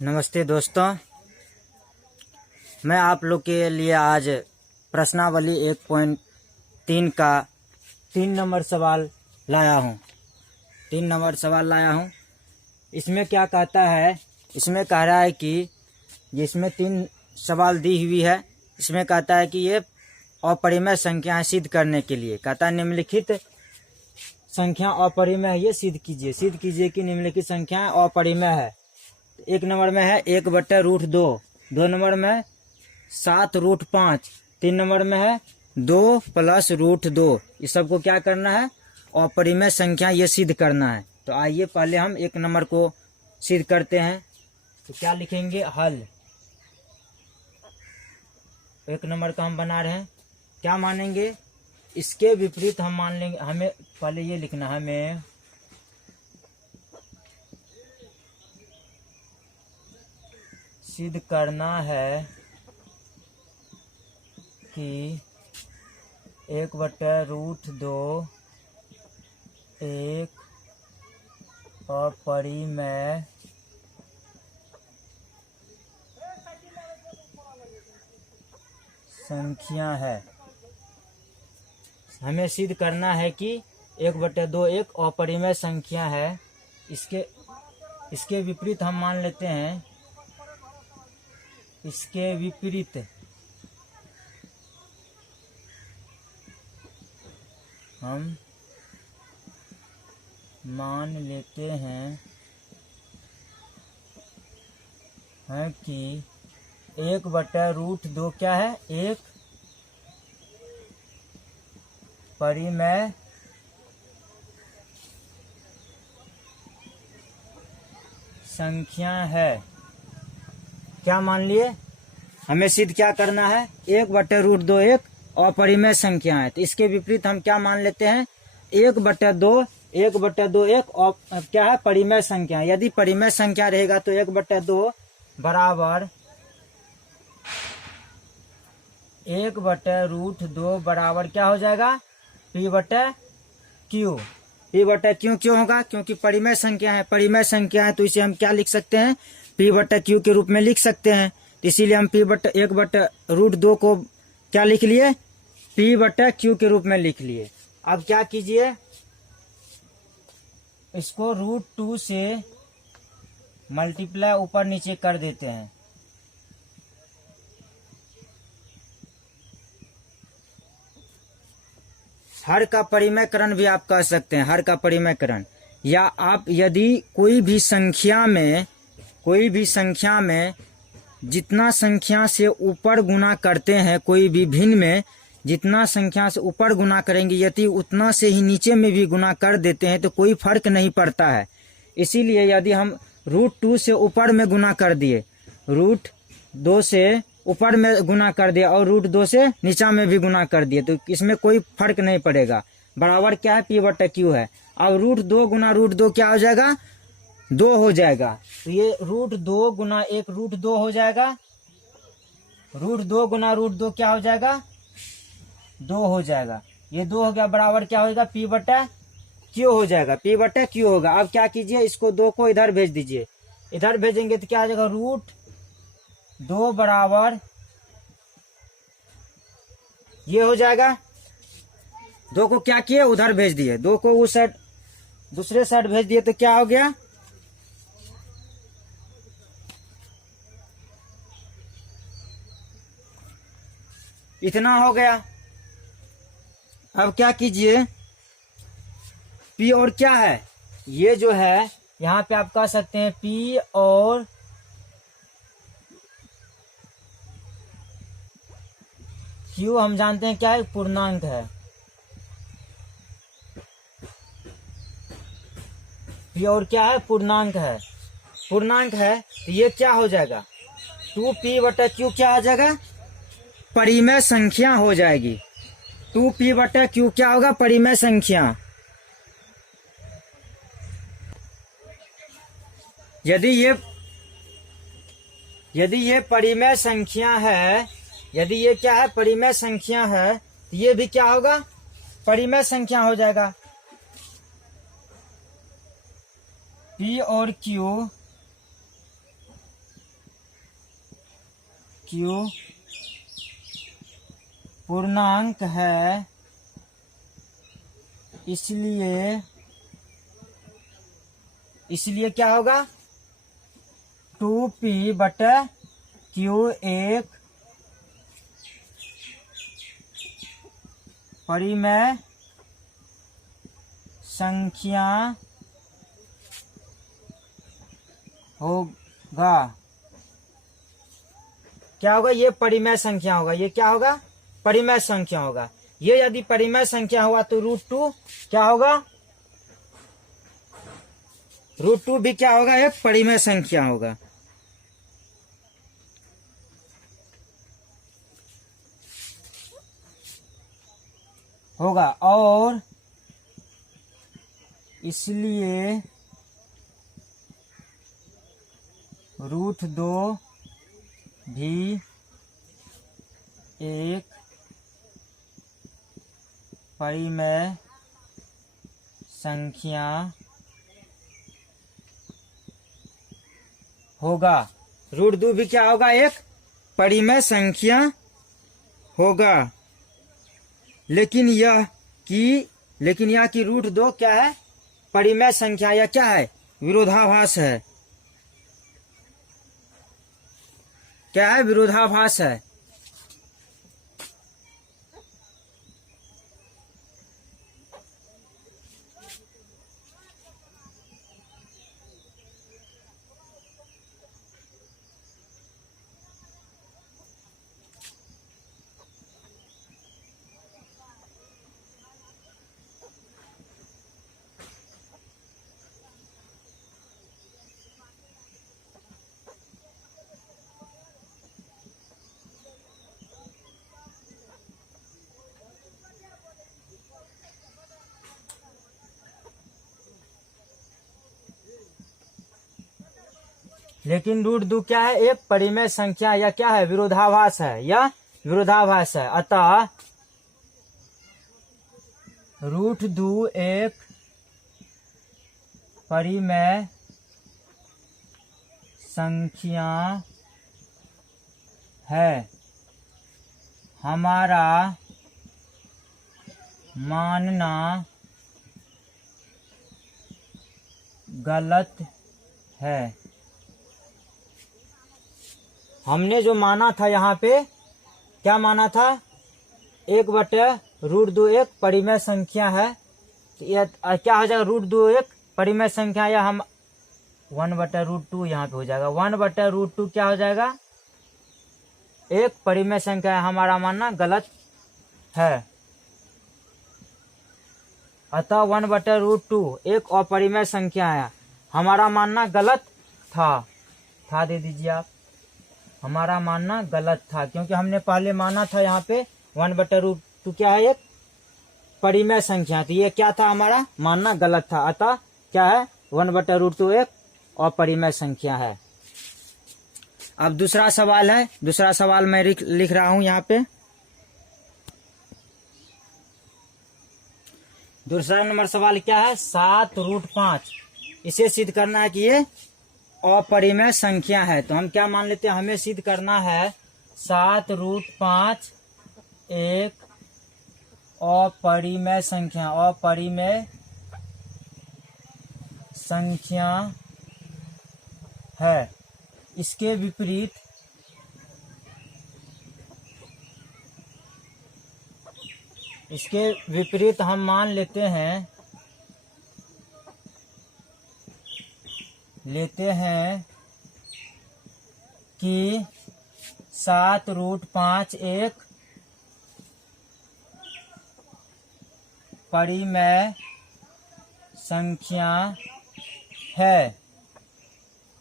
नमस्ते दोस्तों, मैं आप लोग के लिए आज प्रश्नावली 1.3 का 3 नंबर सवाल लाया हूँ। 3 नंबर सवाल लाया हूँ। इसमें क्या कहता है, इसमें कह रहा है कि जिसमें 3 सवाल दी हुई है, इसमें कहता है कि ये अपरिमेय संख्याएं सिद्ध करने के लिए कहता है निम्नलिखित संख्या अपरिमेय है, ये सिद्ध कीजिए कि निम्नलिखित संख्याएं अपरिमेय है। 1 नंबर में है 1/√2, 2 नंबर में 7√5, 3 नंबर में है 2 + √2। इस सबको क्या करना है, अपरिमेय संख्या ये सिद्ध करना है। तो आइए पहले हम 1 नंबर को सिद्ध करते हैं। तो क्या लिखेंगे, हल। 1 नंबर का हम बना रहे हैं, क्या मानेंगे, इसके विपरीत हम मान लेंगे। हमें पहले ये लिखना है, हमें सिद्ध करना है कि 1/√2 एक अपरिमेय संख्या है। हमें सिद्ध करना है कि 1/2 एक अपरिमेय संख्या है। इसके विपरीत हम मान लेते हैं, इसके विपरीत हम मान लेते हैं कि 1/√2 क्या है, एक परिमेय संख्या है। क्या मान लिए, हमें सिद्ध क्या करना है, 1/√2 एक अपरिमेय संख्या है। तो इसके विपरीत हम क्या मान लेते हैं, 1/2 एक क्या है, परिमेय संख्या। यदि परिमेय संख्या रहेगा तो 1/2 बराबर 1/√2 बराबर क्या हो जाएगा, P/Q। P/Q क्यों होगा, क्योंकि परिमेय संख्या है। परिमेय संख्या है तो इसे हम क्या लिख सकते हैं, P/Q के रूप में लिख सकते हैं। तो इसीलिए हम 1/√2 को क्या लिख लिए, P/Q के रूप में लिख लिए। अब क्या कीजिए, इसको √2 से मल्टीप्लाई ऊपर नीचे कर देते हैं। हर का परिमेयकरण भी आप कह सकते हैं, हर का परिमेयकरण। या आप यदि कोई भी संख्या में जितना संख्या से ऊपर गुना करते हैं, कोई भी भिन्न में जितना संख्या से ऊपर गुना करेंगे, यदि उतना से ही नीचे में भी गुना कर देते हैं तो कोई फर्क नहीं पड़ता है। इसीलिए यदि हम √2 से ऊपर में गुना कर दिए, √2 से ऊपर में गुना कर दिया और √2 से नीचा में भी गुना कर दिए, तो इसमें कोई फर्क नहीं पड़ेगा। बराबर क्या है, P/Q है। अब √2 गुना √2 क्या हो जाएगा, 2 हो जाएगा। तो ये √2 गुना 1 √2 हो जाएगा। √2 गुना √2 क्या हो जाएगा, 2 हो जाएगा। ये 2 हो गया, बराबर क्या होगा, P/Q हो जाएगा। P/Q होगा। अब क्या कीजिए, इसको 2 को इधर भेज दीजिए। इधर भेजेंगे तो क्या आ जाएगा, √2 बराबर ये हो जाएगा। 2 को क्या किए, उधर भेज दिए। 2 को उस साइड, दूसरे साइड भेज दिए तो क्या हो गया, इतना हो गया। अब क्या कीजिए, P और क्या है, ये जो है यहाँ पे आप कह सकते हैं P और Q हम जानते हैं क्या है, पूर्णांक है। P और क्या है, पूर्णांक है। पूर्णांक है तो ये क्या हो जाएगा, 2P/Q क्या हो जाएगा, परिमेय संख्या हो जाएगी। 2P/Q क्या होगा, परिमेय संख्या। यदि ये परिमेय संख्या है, यदि ये क्या है, परिमेय संख्या है, तो ये भी क्या होगा, परिमेय संख्या हो जाएगा। P और Q क्यू पूर्णांक है, इसलिए क्या होगा, 2p/q एक परिमेय संख्या होगा। क्या होगा, ये परिमेय संख्या होगा, ये क्या होगा, परिमेय संख्या होगा। ये यदि परिमेय संख्या हुआ तो √2 क्या होगा, √2 भी क्या होगा, एक परिमेय संख्या होगा। और इसलिए √2 भी एक परिमेय संख्या होगा। √2 भी क्या होगा, एक परिमेय संख्या होगा। लेकिन यह कि √2 क्या है, परिमेय संख्या, या क्या है, विरोधाभास है। क्या है, विरोधाभास है। लेकिन √2 क्या है, एक परिमेय संख्या, या क्या है, विरोधाभास है, या विरोधाभास है। अतः √2 एक परिमेय संख्या है। हमारा मानना गलत है। हमने जो माना था यहाँ पे, क्या माना था, 1/√2 एक परिमेय संख्या है। यह क्या हो जाएगा, √2 एक परिमेय संख्या, या हम 1/√2 यहाँ पे हो जाएगा। 1/√2 क्या हो जाएगा, एक परिमेय संख्या है। हमारा मानना गलत है। अतः 1/√2 एक अपरिमेय संख्या है। हमारा मानना गलत था दे दीजिए आप। हमारा मानना गलत था, क्योंकि हमने पहले माना था यहाँ पे 1/√2 क्या है, एक परिमेय संख्या। तो ये क्या था, हमारा मानना गलत था। अतः क्या है, 1/√2 एक अपरिमेय संख्या है। अब दूसरा सवाल है, दूसरा सवाल मैं लिख रहा हूं यहाँ पे। दूसरा नंबर सवाल क्या है, 7√5। इसे सिद्ध करना है कि ये अपरिमेय संख्या है। तो हम क्या मान लेते हैं, हमें सिद्ध करना है 7√5 एक अपरिमेय संख्या है। इसके विपरीत हम मान लेते हैं कि 7√5 एक परिमेय संख्या है।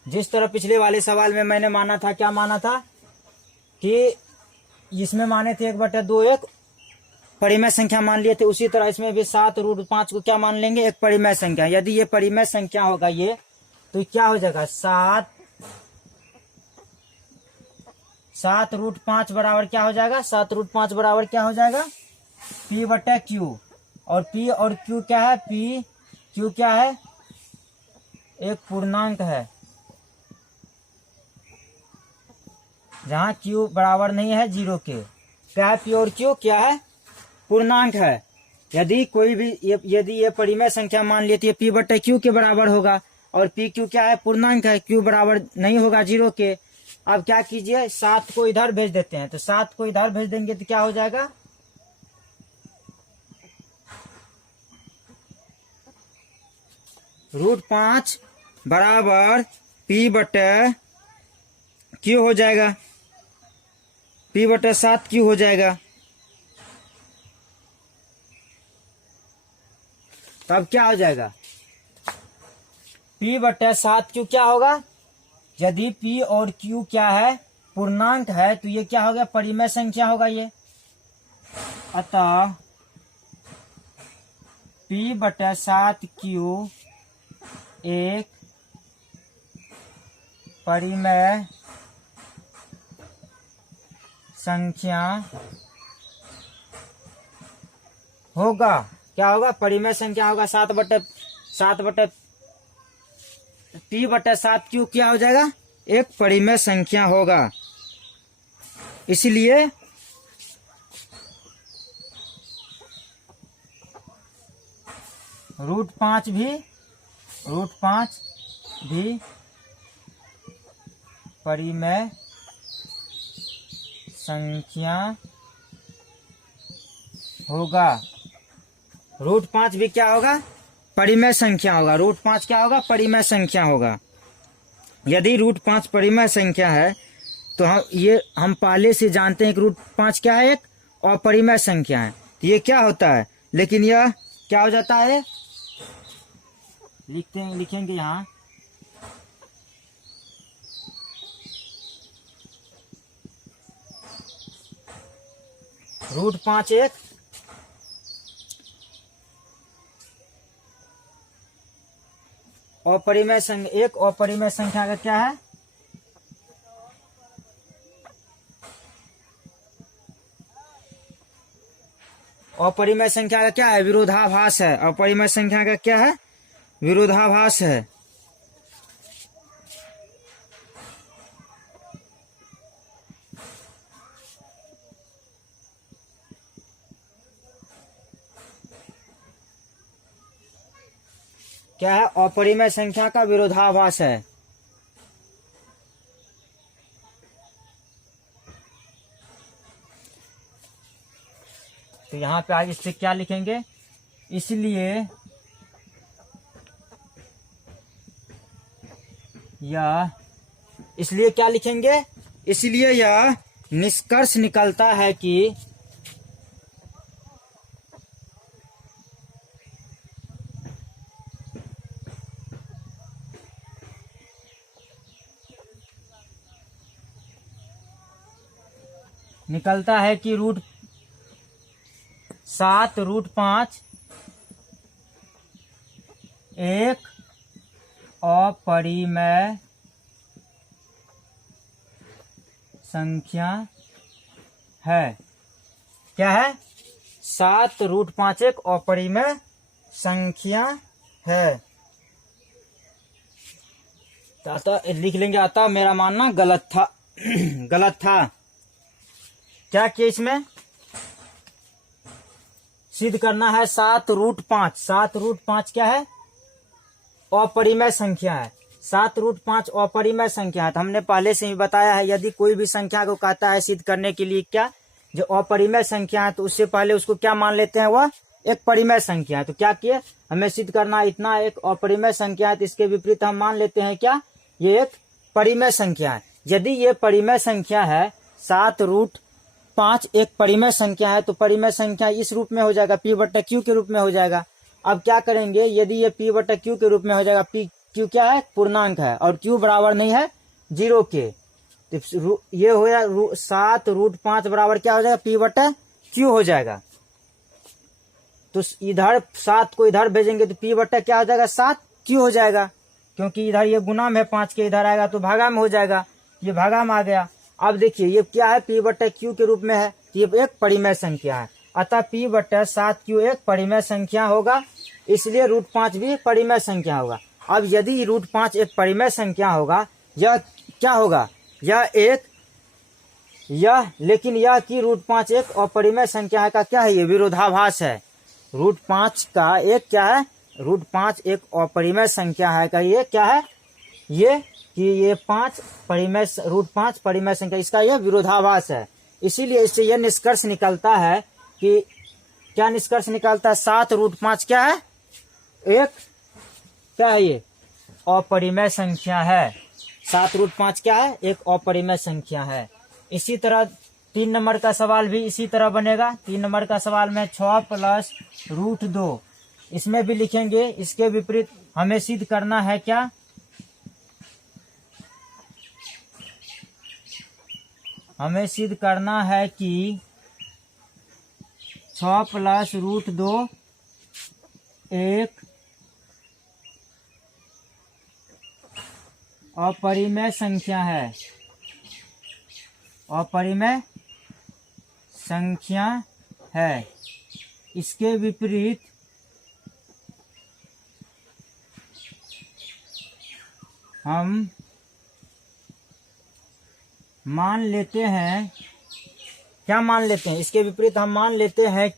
जिस तरह पिछले वाले सवाल में मैंने माना था, क्या माना था कि इसमें माने थे 1/2 एक परिमेय संख्या मान लिए थे, उसी तरह इसमें भी 7√5 को क्या मान लेंगे, एक परिमेय संख्या। यदि ये परिमेय संख्या होगा ये, तो क्या हो जाएगा, 7√5 बराबर क्या हो जाएगा, 7√5 बराबर क्या हो जाएगा, p/q। और p और q क्या है, q क्या है, एक पूर्णांक है जहाँ क्यू बराबर नहीं है 0 के। क्या है पी और क्यू? क्या है? पूर्णांक है। यदि कोई भी यदि ये परिमेय संख्या मान लेती है पी बटे क्यू के बराबर होगा, और पी क्यू क्या है? पूर्णांक है, क्यू बराबर नहीं होगा 0 के। अब क्या कीजिए, 7 को इधर भेज देते हैं, तो 7 को इधर भेज देंगे तो क्या हो जाएगा? √5 बराबर पी बटे क्यू हो जाएगा, पी बटे 7 क्यू हो जाएगा। तब क्या हो जाएगा? P बटे 7 क्यू क्या होगा? यदि P और Q क्या है? पूर्णांक है, तो ये क्या हो गया? परिमेय संख्या होगा ये। अतः P बटे 7 क्यू एक परिमेय संख्या होगा। क्या होगा? परिमेय संख्या होगा। 7 बटे P बटे 7 क्यू क्या हो जाएगा? एक परिमेय संख्या होगा। इसलिए √5 भी परिमेय संख्या होगा। √5 भी क्या होगा? परिमेय संख्या होगा। √5 क्या होगा? परिमेय संख्या होगा। यदि √5 परिमेय संख्या है तो हम पहले से जानते हैं कि √5 क्या है? एक अपरिमेय संख्या है। तो ये क्या होता है? लेकिन यह क्या हो जाता है? लिखेंगे यहाँ √5 एक अपरिमेय संख्या, एक अपरिमेय संख्या का क्या है? अपरिमेय संख्या का क्या है? विरोधाभास है। अपरिमेय संख्या का क्या है? विरोधाभास है। क्या है? अपरिमेय संख्या का विरोधाभास है। तो यहाँ पे आगे इससे क्या लिखेंगे? इसलिए क्या लिखेंगे? इसलिए यह निष्कर्ष निकलता है कि √7 एक अपरिमेय संख्या है। क्या है? 7 √5 एक अपरिमेय संख्या है। अतः लिख लेंगे, अतः मेरा मानना गलत था। गलत था। क्या किया इसमें? सिद्ध करना है 7 √5 क्या है? अपरिमेय संख्या है। 7 √5 अपरिमेय संख्या है। तो हमने पहले से ही बताया है, यदि कोई भी संख्या को कहता है सिद्ध करने के लिए क्या, जो अपरिमेय संख्या है, तो उससे पहले उसको क्या मान लेते हैं? वह एक परिमेय संख्या है। तो क्या किए? हमें सिद्ध करना इतना एक अपरिमेय संख्या है, तो इसके विपरीत हम मान लेते हैं क्या? ये एक परिमेय संख्या है। यदि ये परिमेय संख्या है, 7 √5 एक परिमेय संख्या है, तो परिमेय संख्या इस रूप में हो जाएगा, P बटे Q के रूप में हो जाएगा। अब क्या करेंगे? यदि ये P बटे Q के रूप में हो जाएगा, Q क्या है? पूर्णांक है, और Q बराबर नहीं है 0 के, तो ये हो जाएगा 7 √5 बराबर क्या हो जाएगा? P बटे Q हो जाएगा। तो इधर 7 को इधर भेजेंगे तो P बटे क्या हो जाएगा? 7 Q हो जाएगा, क्योंकि इधर ये गुना में 5 के इधर आएगा तो भागा में हो जाएगा। ये भागा में आ गया। अब देखिए ये क्या है? P बटे Q के रूप में है, ये एक परिमेय संख्या है। अतः P बटे 7 Q एक परिमेय संख्या होगा, इसलिए √5 भी परिमेय संख्या होगा। अब यदि √5 एक परिमेय संख्या होगा, यह क्या होगा? यह एक यह, लेकिन यह कि रूट 5 एक अपरिमेय संख्या है का क्या है, ये विरोधाभास है। रूट 5 का एक क्या है, रूट 5 एक अपरिमेय संख्या है का ये क्या है, ये कि ये 5 परिमेय, रूट 5 परिमेय संख्या, इसका यह विरोधाभास है। इसीलिए इससे यह निष्कर्ष निकलता है कि क्या निष्कर्ष निकलता है, 7 रूट 5 क्या है, एक क्या है, ये अपरिमेय संख्या है। 7 रूट 5 क्या है, एक अपरिमेय संख्या है। इसी तरह 3 नंबर का सवाल भी इसी तरह बनेगा। 3 नंबर का सवाल में 6 प्लस रूट 2, इसमें भी लिखेंगे इसके विपरीत हमें सिद्ध करना है क्या, हमें सिद्ध करना है कि 6 प्लस रूट 2 एक अपरिमेय संख्या है, अपरिमेय संख्या है। इसके विपरीत हम मान लेते हैं, क्या मान लेते हैं, इसके विपरीत हम मान लेते हैं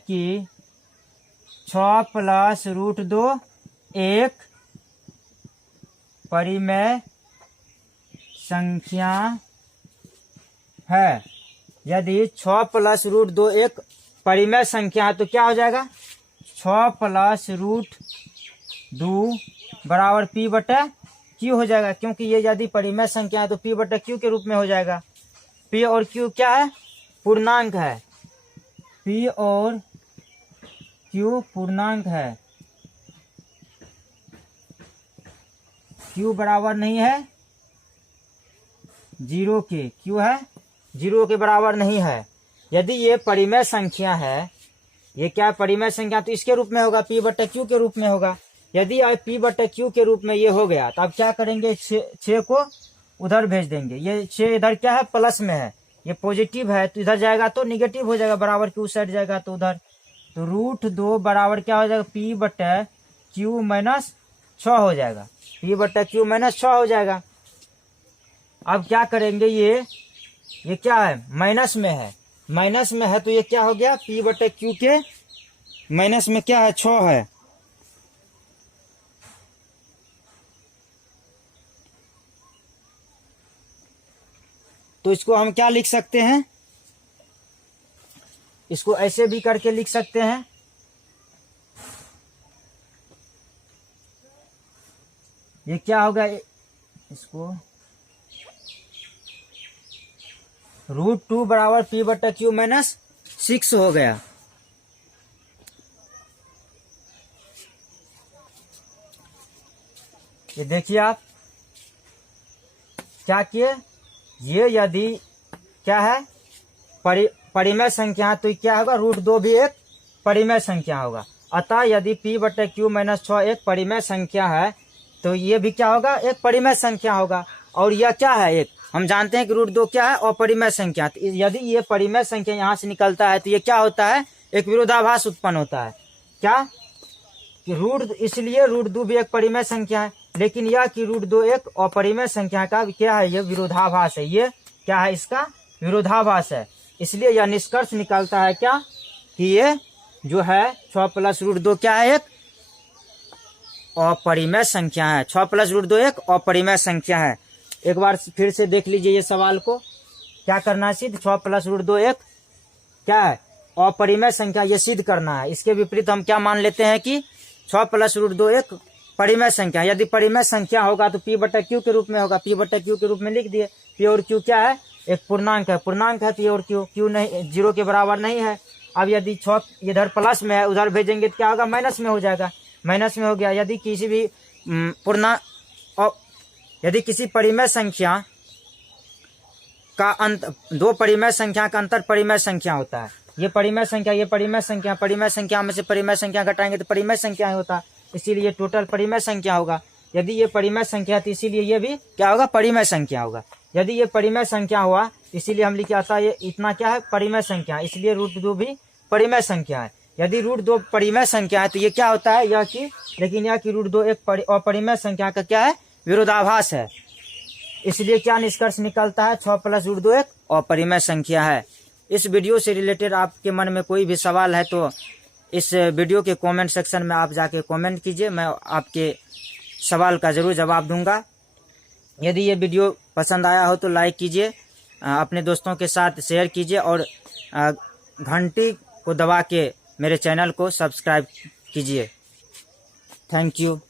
कि 6 प्लस रूट 2 एक परिमेय संख्या है। यदि 6 प्लस रूट 2 एक परिमेय संख्या है तो क्या हो जाएगा, 6 प्लस रूट 2 बराबर पी बटा क्यू हो जाएगा, क्योंकि ये यदि परिमेय संख्या है तो पी बटा क्यू के रूप में हो जाएगा। पी और क्यू क्या है, पूर्णांक है, पी और क्यू पूर्णांक है। क्यू बराबर नहीं है 0 के, क्यू है 0 के बराबर नहीं है। यदि ये परिमेय संख्या है, ये क्या परिमेय संख्या, तो इसके रूप में होगा, पी बटा क्यू के रूप में होगा। यदि पी बटा क्यू के रूप में ये हो गया तो अब क्या करेंगे, 6 को उधर भेज देंगे। ये 6 इधर क्या है, प्लस में है, ये पॉजिटिव है तो इधर जाएगा तो निगेटिव हो जाएगा, बराबर की उस साइड जाएगा तो उधर। तो रूट 2 बराबर क्या हो जाएगा, पी बटा क्यू माइनस 6 हो जाएगा, पी बटा क्यू माइनस 6 हो जाएगा। अब क्या करेंगे, ये क्या है, माइनस में है, माइनस में है तो ये क्या हो गया, पी बटा क्यू के माइनस में क्या है, 6 है। तो इसको हम क्या लिख सकते हैं, इसको ऐसे भी करके लिख सकते हैं, ये क्या होगा, इसको रूट 2 बराबर पी बटा क्यू माइनस 6 हो गया। ये देखिए आप क्या किए, ये यदि क्या है परिमेय संख्या तो क्या होगा, रूट 2 भी एक परिमेय संख्या होगा। अतः यदि p बटे क्यू माइनस 6 एक परिमेय संख्या है तो ये भी क्या होगा, एक परिमेय संख्या होगा। और यह क्या है, एक हम जानते हैं कि रूट 2 क्या है, अपरिमेय संख्या। तो यदि ये परिमेय संख्या यहाँ से निकलता है तो ये क्या होता है, एक विरोधाभास उत्पन्न होता है। क्या कि रूट, इसलिए रूट 2 भी एक परिमेय संख्या है, लेकिन यह कि रूट 2 एक अपरिमेय संख्या का क्या है, ये विरोधाभास है। ये क्या है, इसका विरोधाभास है। इसलिए यह निष्कर्ष निकलता है क्या कि ये जो है 6 प्लस रूट 2 क्या है, एक अपरिमेय संख्या है। 6 प्लस रूट 2 एक अपरिमेय संख्या है। एक बार फिर से देख लीजिए ये सवाल को, क्या करना है सिद्ध, 6 प्लस रूट 2 एक क्या है, अपरिमेय संख्या, ये सिद्ध करना है। इसके विपरीत हम क्या मान लेते हैं कि 6 प्लस रूट 2 एक परिमेय संख्या। यदि परिमेय संख्या होगा तो पी बटा क्यू के रूप में होगा, पी बटा क्यू के रूप में लिख दिए। पी और क्यू क्या है, एक पूर्णांक है, पूर्णांक है पी और क्यू, क्यू नहीं 0 के बराबर नहीं है। अब यदि 6 इधर प्लस में है, उधर भेजेंगे तो क्या होगा, माइनस में हो जाएगा, माइनस में हो गया। यदि किसी भी यदि किसी परिमेय संख्या का अंत, दो परिमेय संख्या का अंतर परिमेय संख्या होता है, ये परिमेय संख्या, ये परिमेय संख्या, परिमेय संख्या में से परिमेय संख्या घटाएंगे तो परिमेय संख्या होता है, इसीलिए टोटल परिमेय संख्या होगा। यदि ये परिमेय संख्या है तो इसीलिए ये भी क्या होगा, परिमेय संख्या होगा। यदि ये परिमेय संख्या हुआ इसीलिए हम लिखा था ये इतना क्या है, परिमेय संख्या, इसलिए रूट 2 भी परिमेय संख्या है। यदि रूट 2 परिमेय संख्या है तो ये क्या होता है, यह कि, लेकिन यह कि रूट 2 एक अपरिमेय संख्या का क्या है, विरोधाभास है। इसलिए क्या निष्कर्ष निकलता है, 6 + उर्दू एक अपरिमेय संख्या है। इस वीडियो से रिलेटेड आपके मन में कोई भी सवाल है तो इस वीडियो के कमेंट सेक्शन में आप जाके कमेंट कीजिए, मैं आपके सवाल का ज़रूर जवाब दूंगा। यदि ये वीडियो पसंद आया हो तो लाइक कीजिए, अपने दोस्तों के साथ शेयर कीजिए और घंटी को दबा के मेरे चैनल को सब्सक्राइब कीजिए। Thank you.